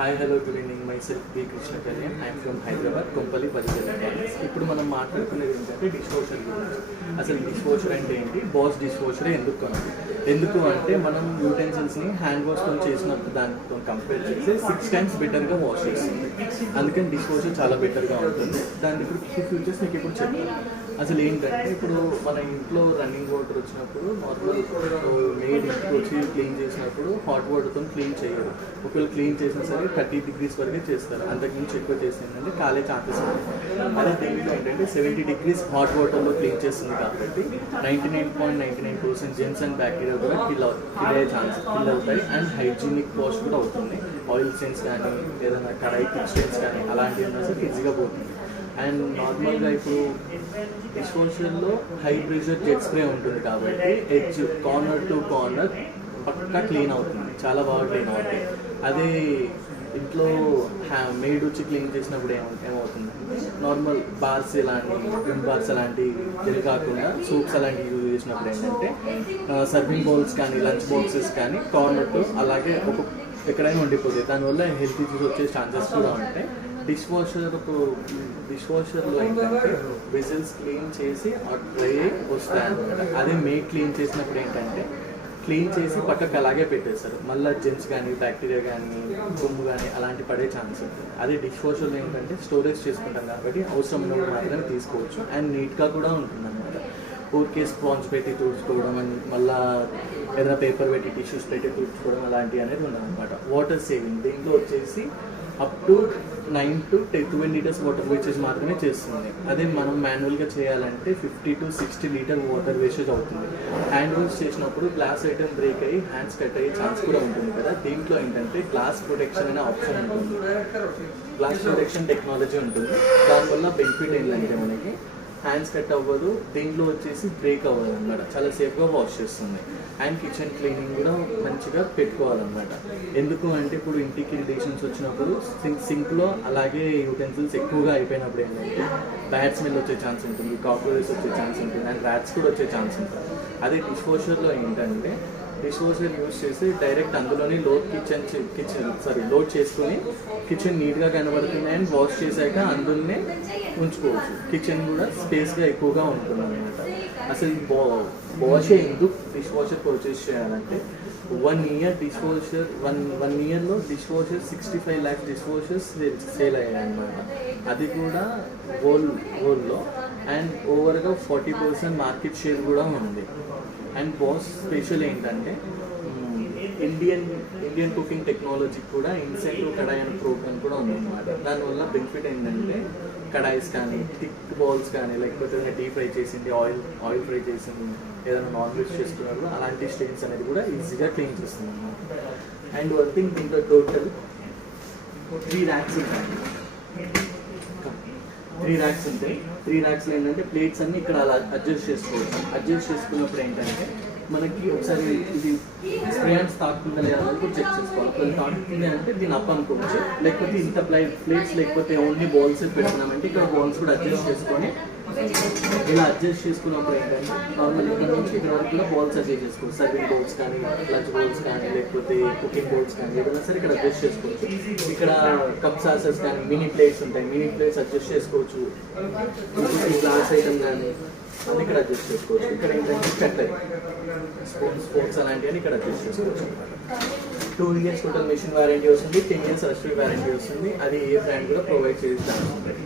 Hi hello good evening myself B Krishna Kalyan I'm from Hyderabad Kompally పరిచయం. ఇప్పుడు మనం మాట్లాడుకునేది ఏంటంటే డిష్ వాషర్ గురించి. అసలు డిష్ వాషర్ అంటే ఏంటి, బాష్ డిష్ వాషరే ఎందుకు కొనాలి? ఎందుకు అంటే మనం యూటెన్సిల్స్ని హ్యాండ్ వాష్తో చేసినప్పుడు దానితో కంపేర్ చేసి 6 times బెటర్గా వాష్ చేస్తుంది. అందుకని డిష్ వాషర్ చాలా బెటర్గా ఉంటుంది. దాని ఇప్పుడు ఫ్యూచర్స్ మీకు ఇప్పుడు చెప్తాను. అసలు ఏంటంటే ఇప్పుడు మన ఇంట్లో రన్నింగ్ వాటర్ వచ్చినప్పుడు నార్మల్ మేడ్ ఇంటికి వచ్చి క్లీన్ చేసినప్పుడు హాట్ వాటర్తో క్లీన్ చేయరు. ఒకవేళ క్లీన్ చేసినా సరే 30 degrees వరకే చేస్తారు. అంతకుమించి ఎక్కువ చేసిందంటే కాలే ఛాన్సెస్ ఉన్నాయి. అదే దీంట్లో ఏంటంటే 70 degrees హాట్ వాటర్లో క్లీన్ చేస్తుంది కాబట్టి 99.99% జెమ్స్ అండ్ బ్యాక్టీరియా కూడా కిల్ అవుతాయి. అండ్ హైజీనిక్ వాష్ కూడా అవుతుంది. ఆయిల్ స్టెయిన్స్ కానీ ఏదైనా కడాయి స్టెయిన్స్ కానీ అలాంటివి ఉన్నా సరే ఈజీగా పోతుంది. అండ్ నార్మల్గా ఇప్పుడు డిష్ వాషర్లో హై ప్రెషర్ జెట్ స్ప్రే ఉంటుంది కాబట్టి ఎడ్జ్ కార్నర్ టు కార్నర్ పక్కా క్లీన్ అవుతుంది, చాలా బాగా క్లీన్ అవుతుంది. అదే ఇంట్లో మేడ్ వచ్చి క్లీన్ చేసినప్పుడు ఏమవుతుందంటే నార్మల్ బార్స్ బార్స్ అలాంటివి కాకుండా సూప్స్ అలాంటివి యూజ్ చేసినప్పుడు ఏంటంటే సర్వింగ్ బౌల్స్ కానీ లంచ్ బాక్సెస్ కానీ కార్నర్ టు అలాగే ఎక్కడైనా ఉండిపోతాయి. దానివల్ల హెల్త్ ఇష్యూస్ వచ్చే ఛాన్సెస్ కూడా ఉంటాయి. డిష్ వాషర్లో ఏంటంటే వెజల్స్ క్లీన్ చేసి డ్రై వస్తాయి అన్నమాట. అదే మేడ్ క్లీన్ చేసినప్పుడు ఏంటంటే క్లీన్ చేసి పక్కకు అలాగే పెట్టేస్తారు. మళ్ళీ జెమ్స్ కానీ బ్యాక్టీరియా కానీ దుమ్ము కానీ అలాంటి పడే ఛాన్స్ ఉంటుంది. అదే డిష్ వాషర్లో ఏంటంటే స్టోరేజ్ చేసుకుంటాం కాబట్టి అవసరం ఉన్నప్పుడు మాత్రమే తీసుకోవచ్చు. అండ్ నీట్గా కూడా ఉంటుంది అన్నమాట. ఊరికే స్పాంజ్ పెట్టి తుడుచుకోవడం అని మళ్ళీ ఏదైనా పేపర్ పెట్టి టిష్యూస్ పెట్టి తుడుచుకోవడం అలాంటివి అనేది ఉండదన్నమాట. వాటర్ సేవింగ్ దీంట్లో వచ్చేసి up to 9 to 12 liters water wastage మాత్రమే చేస్తుంది. అదే మనం మాన్యువల్గా చేయాలంటే 50 to 60 లీటర్ వాటర్ వేస్టేజ్ అవుతుంది. హ్యాండ్ వాష్ చేసినప్పుడు గ్లాస్ ఐటమ్ బ్రేక్ అయ్యి హ్యాండ్స్ కట్ అయ్యే ఛాన్స్ కూడా ఉంటుంది కదా. దీంట్లో ఏంటంటే గ్లాస్ ప్రొటెక్షన్ అనే ఆప్షన్ ఉంటుంది. గ్లాస్ ప్రొటెక్షన్ టెక్నాలజీ ఉంటుంది. దానివల్ల బెనిఫిట్ ఏంటంటే మనకి హ్యాండ్స్ కట్ అవ్వదు, దీంట్లో వచ్చేసి బ్రేక్ అవ్వదు అనమాట. చాలా సేఫ్గా వాష్ చేస్తుంది. అండ్ కిచెన్ క్లీనింగ్ కూడా మంచిగా పెట్టుకోవాలన్నమాట. ఎందుకు అంటే ఇప్పుడు ఇంటికి రిలేషన్స్ వచ్చినప్పుడు సింక్లో అలాగే యూటెన్సిల్స్ ఎక్కువగా అయిపోయినప్పుడు ఏంటంటే బ్యాడ్ స్మెల్ వచ్చే ఛాన్స్ ఉంటుంది, కాక్రోచెస్ వచ్చే ఛాన్స్ ఉంటుంది, అండ్ ర్యాట్స్ కూడా వచ్చే ఛాన్స్ ఉంటుంది. అదే డిష్ వాషర్లో ఏంటంటే డిష్ వాషర్ యూజ్ చేసి డైరెక్ట్ అందులోనే లోడ్ చేసుకొని కిచెన్ నీట్గా కనబడుతుంది. అండ్ వాష్ చేశాక అందులోనే ఉంచుకోవచ్చు. కిచెన్ కూడా స్పేస్గా ఎక్కువగా ఉంటుంది అన్నమాట. అసలు బాష్ ఎందుకు డిష్ వాషర్ పర్చేస్ చేయాలంటే 1 year డిష్ వాషర్ వన్ ఇయర్లో dish washer 65 lakhs dish washers sale అయ్యాయి అన్నమాట. అది కూడా వరల్డ్లో. అండ్ ఓవర్గా 40% మార్కెట్ షేర్ కూడా ఉంది. అండ్ బాష్ స్పెషల్ ఏంటంటే ఇండియన్ కుకింగ్ టెక్నాలజీ కూడా ఇన్సెంటివ్ కడాయి అనే ప్రోగ్రామ్ కూడా ఉందన్నమాట. దానివల్ల బెనిఫిట్ ఏంటంటే కడాయిస్ కానీ థిక్ బౌల్స్ కానీ లేకపోతే డీప్ ఫ్రై చేసింది ఆయిల్ ఫ్రై చేసింది ఏదైనా నాన్ వెజ్ చేసుకున్నారు అలాంటి స్టెయిన్స్ అనేది కూడా ఈజీగా క్లీన్ చేస్తుంది అన్నమాట. అండ్ వన్ థింగ్ దీంట్లో టోటల్ 3 racks ఉంటాయి. 3 racks ఉంటాయి. 3 racksలో ఏంటంటే ప్లేట్స్ అన్ని ఇక్కడ అలా అడ్జస్ట్ చేసుకోవచ్చు. అడ్జస్ట్ చేసుకున్నప్పుడు ఏంటంటే మనకి ఒకసారి ఇది స్ప్రే అండ్ తాకుతుందా లేదా అని కూడా చెక్ చేసుకోవాలి. ఒకవేళ తాకుతుంది అంటే దీన్ని అప్ అనుకోవచ్చు. లేకపోతే ఇంత ప్లేట్స్ లేకపోతే ఓన్లీ బౌల్స్ పెడుతున్నామంటే ఇక్కడ బౌల్స్ కూడా అడ్జస్ట్ చేసుకొని ఇలా అడ్జస్ట్ చేసుకున్నప్పుడు ఏంటంటే నార్మల్ ఇక్కడ నుంచి ఇక్కడ వరకు కూడా బౌల్స్ అడ్జస్ట్ చేసుకోవచ్చు. సర్వింగ్ బౌల్స్ కానీ లంచ్ బౌల్స్ కానీ లేకపోతే కుకింగ్ బౌల్స్ కానీ ఏదైనా సరే ఇక్కడ అడ్జస్ట్ చేసుకోవచ్చు. ఇక్కడ కప్ సాసెస్ కానీ మినీ ప్లేట్స్ ఉంటాయి, మినీ ప్లేట్స్ అడ్జస్ట్ చేసుకోవచ్చు. గ్లాస్ ఐటమ్ కానీ అన్ని ఇక్కడ అడ్జస్ట్ చేసుకోవచ్చు. ఇక్కడ ఏంటంటే కట్లరీ స్పూన్స్ అలాంటివన్నీ ఇక్కడ అడ్జస్ట్ చేసుకోవచ్చు. 2 years టోటల్ మెషిన్ వారంటీ వస్తుంది, 10 years రస్టరీ వారంటీ వస్తుంది. అది ఏ బ్రాండ్ కూడా ప్రొవైడ్ చేసి ఉంటుంది.